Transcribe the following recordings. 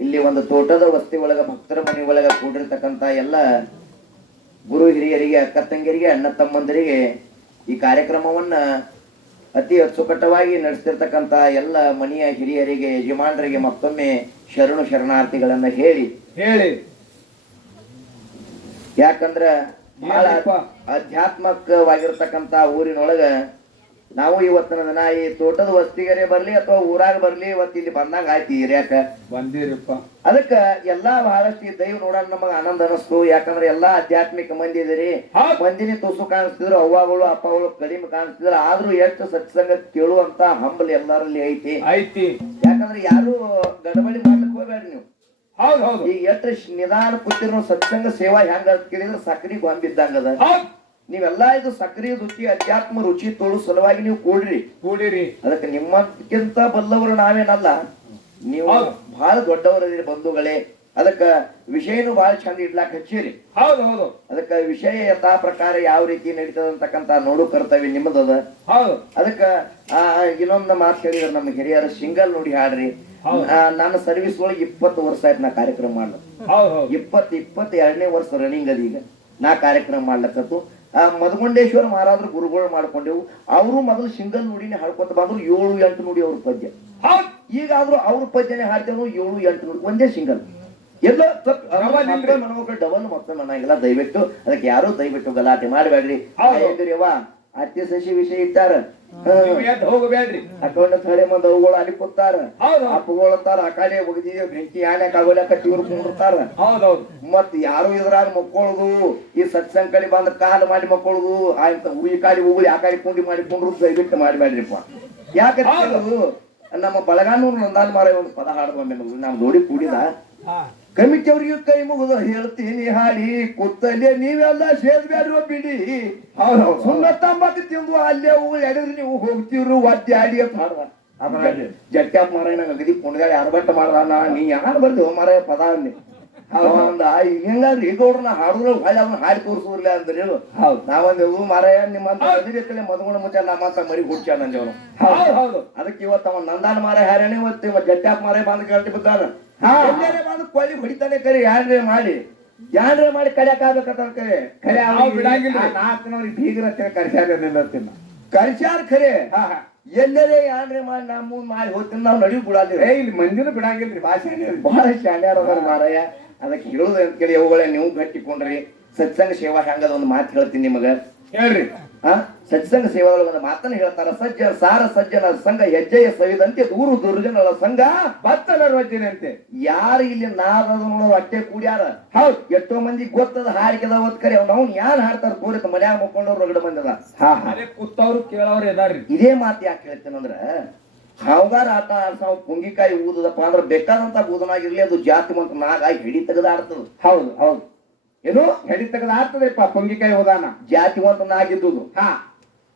ಇಲ್ಲಿ ಒಂದು ತೋಟದ ವಸ್ತಿ ಒಳಗ ಭಕ್ತರ ಮನೆ ಒಳಗ ಕೂಡಿರ್ತಕ್ಕಂತ ಎಲ್ಲ ಗುರು ಹಿರಿಯರಿಗೆ ಅಕ್ಕ ತಂಗಿಯರಿಗೆ ಅಣ್ಣ ತಮ್ಮಂದರಿಗೆ ಈ ಕಾರ್ಯಕ್ರಮವನ್ನ ಅತಿ ಅಚ್ಚುಕಟ್ಟವಾಗಿ ನಡೆಸ್ತಿರ್ತಕ್ಕಂತ ಎಲ್ಲ ಮನೆಯ ಹಿರಿಯರಿಗೆ ಯಜಮಾನರಿಗೆ ಮತ್ತೊಮ್ಮೆ ಶರಣು ಶರಣಾರ್ಥಿಗಳನ್ನ ಹೇಳಿ. ಹೇಳಿ. ಯಾಕಂದ್ರ ಬಹಳ ಅಧ್ಯಾತ್ಮಕವಾಗಿರ್ತಕ್ಕಂಥ ಆಧ್ಯಾತ್ಮಕವಾಗಿರ್ತಕ್ಕಂತ ಊರಿನೊಳಗ ನಾವು ಇವತ್ತಿನ ದಿನ ಈ ತೋಟದ ವಸ್ತಿಗರೆ ಬರ್ಲಿ ಅಥವಾ ಊರಾಗ ಬರ್ಲಿ ಇವತ್ತು ಇಲ್ಲಿ ಬಂದಂಗ ಆಯ್ತು ಹಿರಿಯಾಕ ಬಂದಿರಪ್ಪ. ಅದಕ್ಕ ಎಲ್ಲಾ ಬಹಳಷ್ಟು ಈ ದೈವ ನೋಡೋಣ ನಮಗ ಆನಂದ ಅನಸ್ತು. ಯಾಕಂದ್ರೆ ಎಲ್ಲಾ ಆಧ್ಯಾತ್ಮಿಕ ಮಂದಿ ಇದೀರಿ. ಮಂದಿನಿ ತುಸು ಕಾಣಿಸ್ತಿದ್ರು ಅವ್ವಗಳು ಅಪ್ಪಗಳು ಕಡಿಮೆ ಕಾಣಿಸ್ತಿದ್ರು. ಆದ್ರೂ ಎಷ್ಟು ಸತ್ಸಂಗ ಕೇಳುವಂತ ಹಂಬಲ್ ಎಲ್ಲರಲ್ಲಿ ಐತಿ. ಐತಿ. ಯಾಕಂದ್ರೆ ಯಾರು ಗಡಬಡಿ ಮಾಡ್ಲಿಕ್ಕೆ ಹೋಗ್ಬೇಡ್ರಿ ನೀವು. ಹೌದು ಎಷ್ಟು ನಿಧಾನ ಕೂತಿರೋ ಸತ್ಸಂಗ ಸೇವಾ ಹೆಂಗ ಕೇಳಿದ್ರೆ ಸಕ್ರಿ ಗೊಂಬಿದ್ದಂಗದ ಹೌದ್. ನೀವೆಲ್ಲಾ ಇದು ಸಕ್ರಿಯ ರುಚಿ ಅಧ್ಯಾತ್ಮ ರುಚಿ ತೋಳು ಸಲುವಾಗಿ ನೀವು ಕೂಡ್ರಿ. ಕೂಡಿರಿ. ಅದಕ್ಕೆ ನಿಮ್ಮಕ್ಕಿಂತ ಬಲ್ಲವರು ನಾವೇನಲ್ಲ. ನೀವು. ಬಹಳ ದೊಡ್ಡವರ ಬಂಧುಗಳೇ. ಅದಕ್ಕ ವಿಷಯನು ಬಹಳ ಚಂದ ಇಡ್ಲಾಕ್ ಹಚ್ಚಿರಿ. ಹೌದು ಹೌದು. ಅದಕ್ಕ ವಿಷಯ ಯಥಾ ಪ್ರಕಾರ ಯಾವ ರೀತಿ ನಡೀತದ ಅಂತಕ್ಕಂತ ನೋಡು ಕರ್ತವ್ಯ ನಿಮ್ಮದದ. ಹೌದು. ಅದಕ್ಕ ಆ ಇನ್ನೊಂದು ಮಾತು ಹೇಳಿದ್ರೆ ನಮ್ಮ ಹಿರಿಯರ ಸಿಂಗಲ್ ನೋಡಿ ಹಾಡ್ರಿ. ನನ್ನ ಸರ್ವಿಸ್ ಒಳಗೆ ಇಪ್ಪತ್ತು ವರ್ಷ ಆಯ್ತು ನಾ ಕಾರ್ಯಕ್ರಮ ಮಾಡ್ಲ ಇಪ್ಪತ್ತು ಇಪ್ಪತ್ತೆರಡನೇ ವರ್ಷ ರನ್ನಿಂಗ್ ಅದ ಈಗ. ನಾ ಕಾರ್ಯಕ್ರಮ ಮಾಡ್ಲಕತ್ತು. ಆ ಮಧುಮಂಡೇಶ್ವರ ಮಹಾರಾಜರು ಗುರುಗಳು ಮಾಡ್ಕೊಂಡೆವು. ಅವರು ಮೊದಲು ಸಿಂಗಲ್ ನುಡಿನೇ ಹಾಡ್ಕೊತ ಬಂದ್ರು ಏಳು ಎಂಟು ನುಡಿ ಅವ್ರ ಪದ್ಯ. ಈಗಾದ್ರೂ ಅವ್ರ ಪದ್ಯನೇ ಹಾಡ್ತೇವೆ ಏಳು ಎಂಟು ನುಡಿ ಒಂದೇ ಸಿಂಗಲ್. ಎಲ್ಲ. ಮನಮಕ್ಕಳು ಡಬಲ್ ಮತ್ತೊಮ್ಮೆ ಮನಾಗಿಲ್ಲ ದಯವಿಟ್ಟು ಅದಕ್ಕೆ ಯಾರು ದಯವಿಟ್ಟು ಗಲಾಟೆ ಮಾಡಬೇಡ್ರಿ. ಅತ್ಯ ಸಸಿ ವಿಷಯ ಇಟ್ಟಾರ. ಹೋಗಬೇಡ್ರಿ. ಅಕೌಂಟ್ ತಲೆ ಮಂದ ಅವುಗಳು ಅಲ್ಲಿ ಕೂತಾರ. ಅಕಾಲೆ ಅಪ್ಪಗೊಳ್ತಾರ ಕಡೆ ಒಗದಿ ಬೆಂಕಿ ಆನೆ ಕಾಗೋಲಕ ಕುಂಡಿರ್ತಾರ ಹೌದ್ ಹೌದು ಮತ್ ಯಾರು ಇದ್ರಾಗ ಮಕ್ಕಳದು? ಈ ಸತ್ಸಂಗ ಕಡೆ ಬಂದ ಕಾಲ ಮಾಡಿ ಮಕ್ಕಳದು? ಆಯ್ತ ಈ ಕಾಲಿ ಹೋಗಿ ಆ ಕಾಲಿ ಕುಂಡಿ ಮಾಡಿ ಕುಂಡ್ರು ದಯವಿಟ್ಟು ಮಾಡಬೇಡ್ರಿಪ್ಪ ಯಾಕೆ ಹೌದು. ನಮ್ಮ ಬಳಗಾನೂರು ನಂದಾಲ್ ಮಾರ ಒಂದು ಪದ ಹಾಡುವ ನಾವು ನೋಡಿ ಕೂಡಿದ. ಹಾ ಕಮಿಟಿ ಅವ್ರಿಗೆ ಕೈ ಮುಗಿದು ಹೇಳ್ತೀನಿ ಹಾಡಿ ಕುತ್ತಲ್ಲೇ ನೀವೆಲ್ಲ ಸೇದ್ಬೇಡ್ರೋ ಬಿಡಿ. ಸುಮ್ಮನೆ ತಂಬಾಕು ತಿಂದು ಅಲ್ಲೇ ಎಡದ್ರಿ ನೀವು ಹೋಗ್ತೀವ್ರು ಒದ್ದೆ ಆಡಿ ಅಂತ ಹಾಡುವ ಅದ್ರಾಗೆ. ಜಟ್ಟ್ಯಾಪ್ ಮಾರಾಯ ನಂಗೆ ಅಗದಿ ಕುಣ್ಗಾಡಿ ಅರ್ಬಟ್ಟ ಮಾಡ್ದಾನ ನೀ ಯಾರು ಬರ್ದೇವ ಮಾರಾಯ ಪದ ಅಂದೆ ಅವಂದ ಹಿಂಗಾದ್ರಿ ಗೌಡ್ರನ್ನ ಹಾಡಿದ್ರು ಹೊಳೆ ಅವ್ನ ಹಾಡಿ ತೋರಿಸಿದ್ರಲ್ಲ ಅಂದ್ರೆ ಹೌದು. ನಾವಂದೇವು ಮಾರಾಯ ನಿಮ್ಮಂತ ಅದಿರಿಕಲೆ ಮದುಗುಣ ಮುಚ್ಚ ನಮ್ಮಂತ ಮರಿ ಹುಡ್ಚಾನ ಅಂದೇವನು ಹೌದು ಹೌದು. ಅದಕ್ಕೆ ಇವತ್ತು ಅವ ನಂದಾನ ಮಾರ ಹಾರೇನೆ ಇವತ್ತು ಇವ ಜಟ್ಟ್ಯಾಪ್ ಮಾರಾಯ ಬಂದು ಕೇಳ್ತಿ ಬಿದ್ದಾನ. ಬಂದು ಕೊಲ್ಲಿ ಹೊಡಿತಾನೆ ಕರಿ ಯಾರೇ ಮಾಡಿ? ಯಾರೇ ಮಾಡಿ ಕಡ್ಯಾಕ್ ಆಗ್ಬೇಕಂತ ಕರೆ? ಖರೆ ನಾವು ಬಿಡಂಗಿಲ್ರಿ. ನಾಲ್ಕನವ್ರಿಗೆ ಬೀಗ್ರ ಕರ್ಸ್ಯಾರ ಕರ್ಸ್ಯಾರ ಖರೆ ಎಲ್ಲರೇ ಯಾರೇ ಮಾಡಿ ನಮ್ಮ ಮಾಡಿ ಹೋಗ್ತೀನಿ ನಾವು ನಡಿ ಬಿಡಲ್ಲ ಏ ಇಲ್ಲಿ ಮಂದಿನೂ ಬಿಡಂಗಿಲ್ರಿ ಭಾಷೆ ಬಹಳ ಶಾಣ್ಯಾರ ಅದಾರ ಮಾರಾಯ. ಅದಕ್ಕೆ ಹೇಳೋದು ಅಂತ ಕೇಳಿ ಅವುಗಳೇ ನೀವು ಗಟ್ಟಿಕೊಂಡ್ರಿ. ಸತ್ಸಂಗ ಸೇವಾ ಹೆಂಗದ ಒಂದು ಮಾತು ಹೇಳ್ತೀನಿ ನಿಮಗ. ಹೇಳ್ರಿ. ಆ? ಸತ್ಸಂಗ ಸೇವಾದೊಳಗೆ ಒಂದು ಮಾತನ್ನ ಹೇಳ್ತಾರ ಸಜ್ಜ ಸಾರ ಸಜ್ಜನ ಸಂಘ ಹೆಜ್ಜೆಯ ಸವಿದಂತೆ ದೂರು ದುರ್ಜನರ ಸಂಘ ಭತ್ತನ ಅಂತೆ ಯಾರು ಇಲ್ಲಿ ನಾರದ ನೋಡೋ ಹೊಟ್ಟೆ ಕೂಡ್ಯಾರ? ಹೌದ್ ಎಷ್ಟೋ ಮಂದಿ ಗೊತ್ತದ ಹಾರಿಕೆದ ಓದ್ಕರಿ ಕರೆ ಅವ್ನು ಅವ್ನು ಯಾರು ಹಾಡ್ತಾರ ತೋರಿತ ಮನ್ಯಾಗ ಮುಕ್ಕೊಂಡವ್ರು ಹೊರಗಡೆ ಬಂದದ. ಹಾ ಅದೇ ಕೂತವ್ರು ಕೇಳವ್ರು ಇದಾರ್ರಿ. ಇದೇ ಮಾತು ಯಾಕೆ ಹೇಳ್ತೇನಂದ್ರ ಹಾವುಗಾರ ಆಟ ಆಡ್ಸಾವ್ ಕುಂಗಿಕಾಯಿ ಊದದಪ್ಪ ಅಂದ್ರೆ ಬೇಕಾದಂತ ಊದನಾಗಿರ್ಲಿ ಅದು ಜಾತಿ ಮಂತ್ರ ನಾಗ ಹಿಡಿ ತೆಗೆದಾಡ್ತದ. ಹೌದು ಹೌದು. ಏನು ಹೆಡಿ ತೆಗೆದ ಆಗ್ತದೆಪ್ಪ ಪೊಂಗಿಕಾಯಿ ಹೋದಾನ. ಜಾತಿವಂತ ನಾಗಿದ್ದುದು ಹಾ.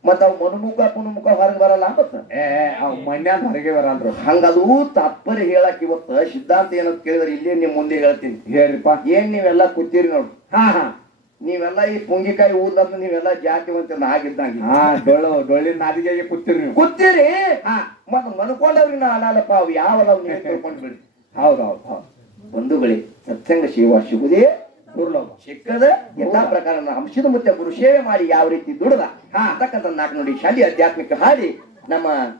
ಮತ್ತ ಅವ್ ಮನುಮುಖ ಪುನುಮುಖ ಹೊರಗೆ ಬರಲ್ಲ ಮತ್ತ ಏ ಅವ್ ಮನ್ಯಾನ್ ಹೊರಗೆ ಬರಲ್ರು. ಹಂಗದು ತಾತ್ಪರ್ಯ ಹೇಳಕ್ ಇವತ್ತ. ಸಿದ್ಧಾಂತ ಏನಂತ ಕೇಳಿದ್ರೆ ಇಲ್ಲೇ ನಿಮ್ ಮುಂದೆ ಹೇಳ್ತೀನಿ. ಹೇಳ್ರಿಪ್ಪ. ಏನ್ ನೀವೆಲ್ಲ ಕೂತೀರಿ ನೋಡ್ರಿ ಹಾ ಹಾ. ನೀವೆಲ್ಲ ಈ ಪುಂಗಿಕಾಯಿ ಊದ್ಲಂತ ನೀವೆಲ್ಲ ಜಾತಿವಂತ ಆಗಿದ್ದಂಗೆ. ಹಾ ಡೊಳ್ಳು ಡೊಳ್ಳಿನ ನಾದಿಗೆ ಕೂತಿರಿ ನೀವು. ಕೂತೀರಿ? ಹಾ. ಮತ್ತ ಮನ್ಕೊಂಡವ್ರಿಗೆ ನಾ ಅಲ್ಲಪ್ಪ ಅವ್ ಯಾವಲ್ಲ ನೀವು ತಿಳ್ಕೊಂಡ್ ಬಿಡ್ರಿ ಹೌದು ಬಂಧುಗಳೇ ಸತ್ಸಂಗ ಶಿವ ಸಿಗುದೇ ಸಿಕ್ಕದ ಎಲ್ಲಾ ಪ್ರಕಾರ ಅಂಶದ ಮುತ್ತೆ ಗುರು ಸೇವೆ ಮಾಡಿ ಯಾವ ರೀತಿ ದುಡದ? ಹಾ ಅಂತಕ್ಕಂಥ ನಾಲ್ಕು ನೋಡಿ ಶಾಲಿ ಆಧ್ಯಾತ್ಮಿಕ ಹಾಡಿ ನಮ್ಮ